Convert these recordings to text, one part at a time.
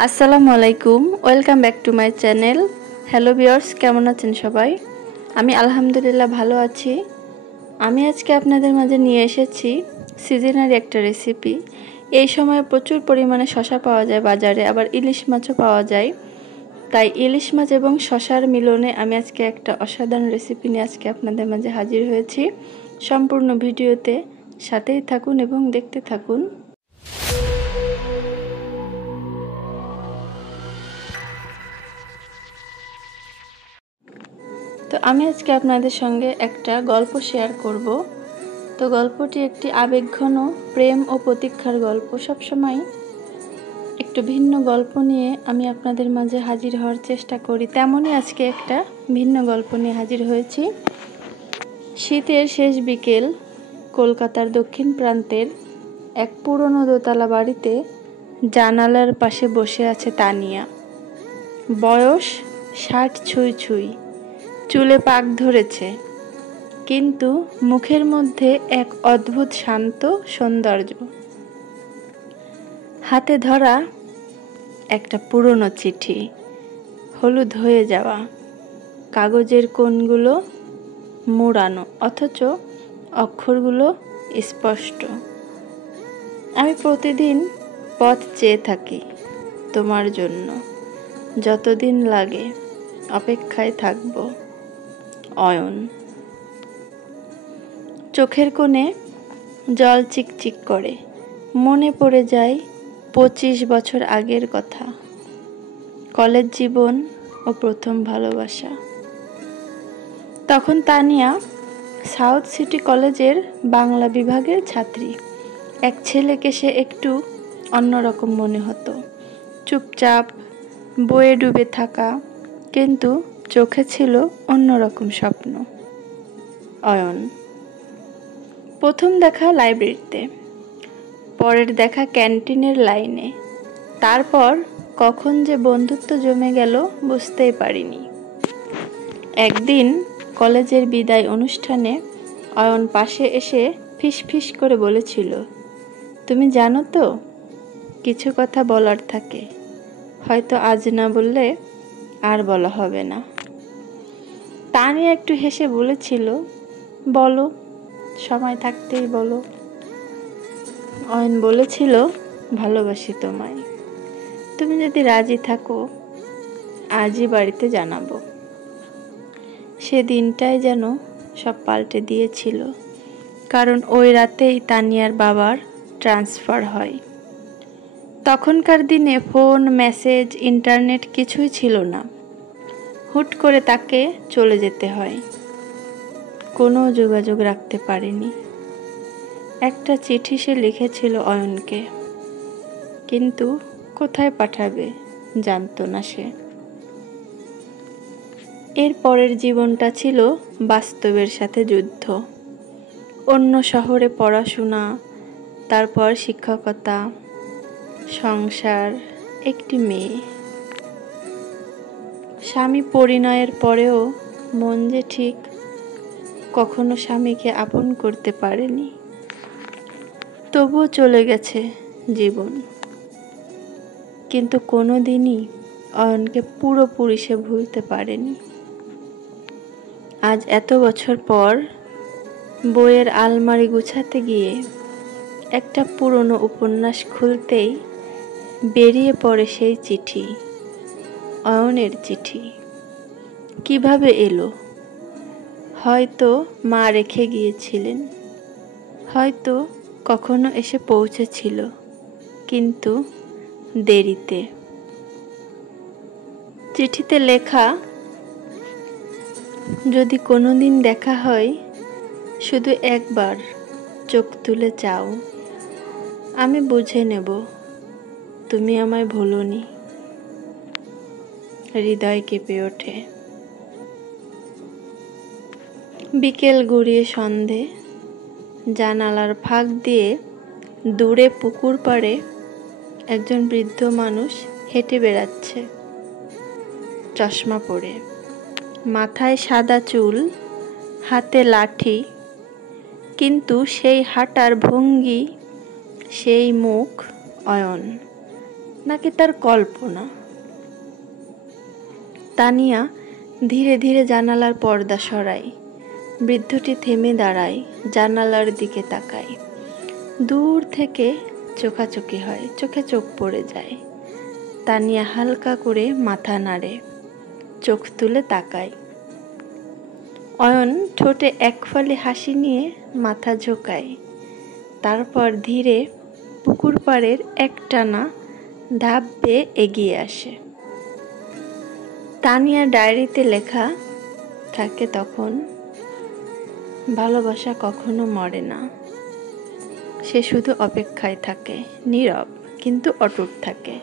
আসসালামু আলাইকুম, welcome back to my channel. Hello viewers, কেমন আছেন সবাই? আমি আলহামদুলিল্লাহ ভালো আছি। আমি আজকে আপনাদের মাঝে নিয়ে এসেছি সিজনারি একটা রেসিপি। এই সময় প্রচুর পরিমাণে শসা পাওয়া যায় বাজারে, আবার ইলিশ মাছও পাওয়া যায়। তাই ইলিশ মাছ এবং শসার মিলনে আমি আজকে একটা অসাধারণ রেসিপি নিয়ে আজকে আপনাদের মাঝে হাজির হয়েছি। সম্পূর্ণ ভিডিওতে সাথেই থাকুন এবং দেখতে থাকুন। তো আমি আজকে আপনাদের সঙ্গে একটা গল্প শেয়ার করব। তো গল্পটি একটি আবেগঘন প্রেম ও প্রতীক্ষার গল্প। সবসময় একটু ভিন্ন গল্প নিয়ে আমি আপনাদের মাঝে হাজির হওয়ার চেষ্টা করি, তেমনই আজকে একটা ভিন্ন গল্প নিয়ে হাজির হয়েছি। শীতের শেষ বিকেল, কলকাতার দক্ষিণ প্রান্তের এক পুরনো দোতলা বাড়িতে জানালার পাশে বসে আছে তানিয়া। বয়স 60 ছুঁই ছুঁই, চুলে পাক ধরেছে, কিন্তু মুখের মধ্যে এক অদ্ভুত শান্ত সৌন্দর্য। হাতে ধরা একটা পুরনো চিঠি, হলুদ হয়ে যাওয়া, কাগজের কোণগুলো মোড়ানো, অথচ অক্ষরগুলো স্পষ্ট। আমি প্রতিদিন পথ চেয়ে থাকি তোমার জন্য, যতদিন লাগে অপেক্ষায় থাকব। অয়ন। চোখের কোণে জল চিকচিক করে, মনে পড়ে যায় 25 বছর আগের কথা, কলেজ জীবন ও প্রথম ভালোবাসা। তখন তানিয়া সাউথ সিটি কলেজের বাংলা বিভাগের ছাত্রী। এক ছেলেকে সে একটু অন্যরকম মনে হতো, চুপচাপ, বইয়ে ডুবে থাকা, কিন্তু চোখে ছিল অন্যরকম স্বপ্ন। অয়ন। প্রথম দেখা লাইব্রেরিতে, পরের দেখা ক্যান্টিনের লাইনে, তারপর কখন যে বন্ধুত্ব জমে গেল বুঝতেই পারিনি। একদিন কলেজের বিদায় অনুষ্ঠানে অয়ন পাশে এসে ফিসফিস করে বলেছিল, তুমি জানো তো, কিছু কথা বলার থাকে, হয়তো আজ না বললে আর বলা হবে না। তানিয়া একটু হেসে বলেছিল, বলো, সময় থাকতেই বলো। অয়ন বলেছিল, ভালোবাসি তোমায়, তুমি যদি রাজি থাকো আজই বাড়িতে জানাবো। সে দিনটাই যেন সব পাল্টে দিয়েছিল, কারণ ওই রাতেই তানিয়ার বাবার ট্রান্সফার হয়। তখনকার দিনে ফোন, মেসেজ, ইন্টারনেট কিছুই ছিল না। হুট করে তাকে চলে যেতে হয়, কোনো যোগাযোগ রাখতে পারেনি। একটা চিঠি সে লিখেছিল অয়নকে, কিন্তু কোথায় পাঠাবে জানতো না সে। এর পরের জীবনটা ছিল বাস্তবের সাথে যুদ্ধ। অন্য শহরে পড়াশোনা, তারপর শিক্ষকতা, সংসার, একটি মেয়ে। স্বামী পরিণয়ের পরেও মন যে ঠিক কখনো স্বামীকে আপন করতে পারেনি। তবুও চলে গেছে জীবন, কিন্তু কোনো দিনই অয়নকে পুরোপুরি সে ভুলতে পারেনি। আজ এত বছর পর বইয়ের আলমারি গুছাতে গিয়ে একটা পুরনো উপন্যাস খুলতেই বেরিয়ে পড়ে সেই চিঠি, অয়নের চিঠি। কিভাবে এলো? হয়তো মা রেখে গিয়েছিলেন, হয়তো কখনো এসে পৌঁছেছিল, কিন্তু দেরিতে। চিঠিতে লেখা, যদি কোনোদিন দেখা হয়, শুধু একবার চোখ তুলে চাও, আমি বুঝে নেব তুমি আমায় ভুলোনি। হৃদয় কেঁপে ওঠে। বিকেল গড়িয়ে সন্ধে, জানালার ফাঁক দিয়ে দূরে পুকুর পাড়ে একজন বৃদ্ধ মানুষ হেঁটে বেড়াচ্ছে, চশমা পরে, মাথায় সাদা চুল, হাতে লাঠি, কিন্তু সেই হাঁটার ভঙ্গি, সেই মুখ অয়ন। নাকি তার কল্পনা? তানিয়া ধীরে ধীরে জানালার পর্দা সরায়। বৃদ্ধটি থেমে দাঁড়ায়, জানালার দিকে তাকায়। দূর থেকে চোখাচোখি হয়, চোখে চোখ পড়ে যায়। তানিয়া হালকা করে মাথা নাড়ে, চোখ তুলে তাকায়। অয়ন ঠোঁটে এক ফালি হাসি নিয়ে মাথা ঝোঁকায়। তারপর ধীরে পুকুর পাড়ের একটানা ধাপ বেয়ে এগিয়ে আসে। তানিয়া ডায়েরিতে লেখা থাকে তখন, ভালোবাসা কখনো মরে না, সে শুধু অপেক্ষায় থাকে, নীরব কিন্তু অটুট থাকে।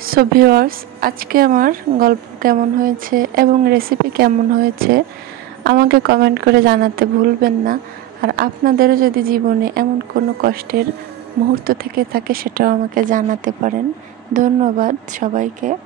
সো ভিউয়ার্স, আজকে আমার গল্প কেমন হয়েছে এবং রেসিপি কেমন হয়েছে আমাকে কমেন্ট করে জানাতে ভুলবেন না। আর আপনাদেরও যদি জীবনে এমন কোনো কষ্টের মুহূর্ত থেকে থাকে সেটাও আমাকে জানাতে পারেন। ধন্যবাদ সবাইকে।